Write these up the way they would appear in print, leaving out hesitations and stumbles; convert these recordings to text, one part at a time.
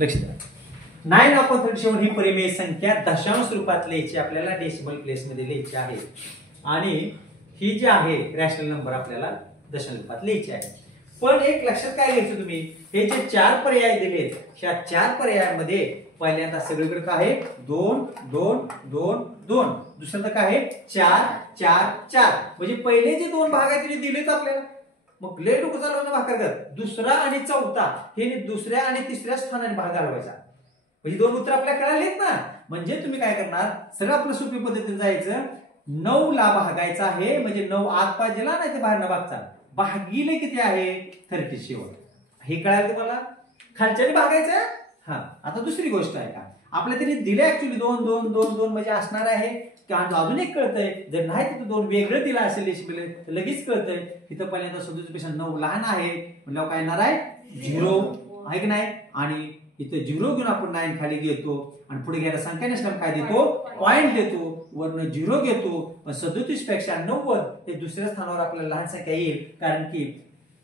लक्ष द्या 9/37 ही परिमेय संख्या दशांश रूपात लिहायची आपल्याला डेसिमल प्लेस मध्ये लिहायची आहे आणि ही जी आहे रॅशनल नंबर आपल्याला दशांश रूपात लिहायची आहे। पण एक लक्षात काय घ्यायचं तुम्ही हे जे 4 पर्याय दिलेत ह्या 4 पर्यायांमध्ये पहिल्यांदा सगळीकडे काय आहे 2 2 2 2 दुसऱ्यांदा काय आहे 4 4 4 म्हणजे पहिले जे 2 भाग आहेत ते दिलेत आपल्याला मग ले डोकं चालवणं भाग कर दुसरा आणि चौथा हे दुसऱ्या आणि तिसऱ्या स्थानाने भाग घालवायचा म्हणजे 2 उत्तर आपल्याला कळालेत ना म्हणजे तुम्ही काय करणार सरळ आपल्या सोपी पद्धतीने जायचं 9 ला भागायचं आहे म्हणजे 9 आत पाहिजेला नाही ते बाहेरनं भागचा भागिले किती आहे 37 हे कळालं तुम्हाला खालच्याने भागायचं हा आता दुसरी गोष्ट आहे का आपल्याला तरी दिले ऍक्च्युअली 2 2 2 2 म्हणजे असणार आहे किंवा अजून एक कळतंय जर नाही तिथं 2 वेगळं दिला असेल डेसिमल तर लगेच कळतंय तिथं पहिल्यांदा 37 पेक्षा 9 लहान आहे म्हणजे काय येणार आहे 0 आहे की नाही आणि इथं 0 घेऊन आपण 9 खाली घेतो आणि पुढे घ्यायला संख्या नसल्यामुळे काय देतो पॉइंट देतो वरनं 0 घेतो पण 37 पेक्षा 90 हे दुसऱ्या स्थानावर आपल्याला लहान संख्या येईल कारण की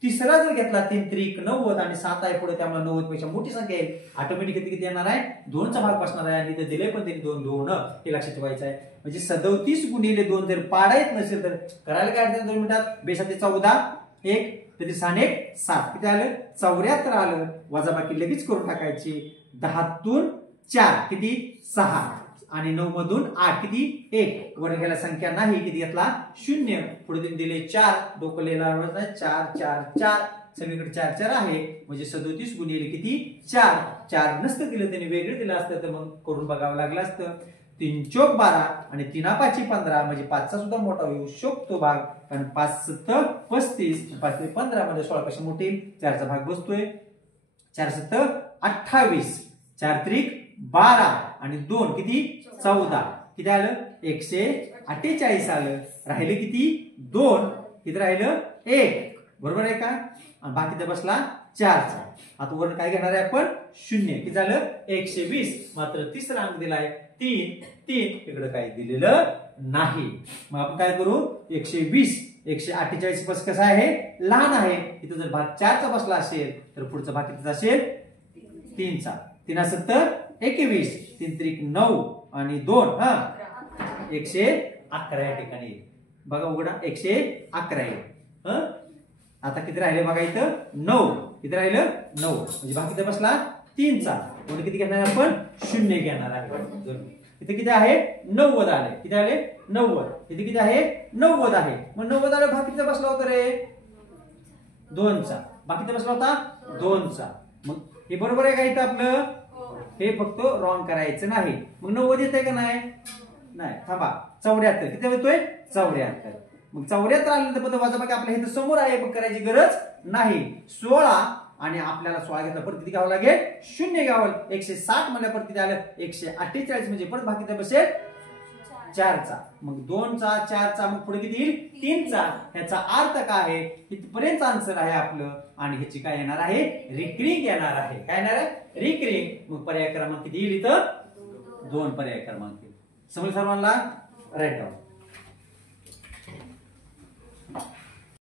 तिसरा जर घेतला 3 त्रिक 90 आणि 7 आहे पुढे त्यामुळे 90 पेक्षा मोठी संख्या येईल ऑटोमॅटिक किती येणार आहे 2 चा भाग बसणार आहे आणि इथे दिले पण त्यांनी 2 2 हे लक्षात ठेवायचं आहे म्हणजे 37 गुणिले 2 जर पाडा येत नसेल तर करायला काय अडचण 2 मिनिटात बेसाते 14 1 तरी 7 किती आलं 74 आलं वजाबाकी लगेच करून टाकायची 10 तून 4 किती 6 आणि 9 मधून 8 किती 1 वर घ्यायला संख्या नाही किती घेतला 0 पुढे त्यांनी दिले 4 डोकं लिहिणार 4 4 4 सगळीकडे 4 4 आहे म्हणजे 37 गुणिले किती 4 4 नसतं दिलं त्यांनी वेगळं दिलं असतं तर मग करून बघावं लागलं असतं 3 चौक 12 आणि 3 5 15 म्हणजे 5 चा सुद्धा मोठा येऊ शकतो भाग कारण 5 7 35 5 ते 15 म्हणजे 16 पेक्षा मोठी 4 चा भाग बसतोय 4 7 28 4 त्रिक 12 आणि 2 किती 14 किती आलं 148 आलं राहिले किती 2 किती राहिलं 1 बरोबर आहे का आणि बाकीचा बसला 4 चा आता वरून काय घेणार आहे आपण 0 किती झालं 120 मात्र तिसरा अंक दिलाय 3 3 इकडे काही दिलेलं नाही मग आपण काय करू 120 148 पास कसा आहे लहान आहे इथं जर भाग 4 चा बसला असेल तर पुढचा भाग कितीचा असेल 3 चा 3 7 21 3 त्रिक 9 आणि 2 हा 111 या ठिकाणी बघा उघडा 111 आहे आता किती राहिले बघा इथं 9 किती राहिलं 9 म्हणजे भाग किती बसला 3 चा म्हणून किती घेणार आपण 0 घेणार आहे इथे किती आहे 90 आले किती आले 90 इथे किती आहे 90 आहे मग 90 आले भाग किती बसला होता रे 2 चा भाग किती बसला होता 2 चा मग हे बरोबर आहे का इथं आपलं हे फक्त रॉंग करायचं नाही मग 90 येतंय का नाही थांबा 74 किती होतोय 74 मग 74 आल्यानंतर पद वजाबाकी आपल्या इथं समोर आहे पण करायची गरज नाही 16 आणि आपल्याला 16 घेतला परत किती घ्यावं लागेल 0 घ्यावं 160 म्हणल्या परत किती आलं 148 म्हणजे परत बाकीचा बसेल 4 चा मग 2 चा 4 चा मग पुढे किती येईल 3 चा ह्याचा अर्थ काय आहे इथपर्यंत आन्सर आहे आपलं आणि ह्याची काय येणार आहे रिकरिंग येणार आहे काय येणार आहे रिकरिंग मग पर्याय क्रमांक किती येईल इथं 2 पर्याय क्रमांक समजलं सर्वांना राईट डाऊन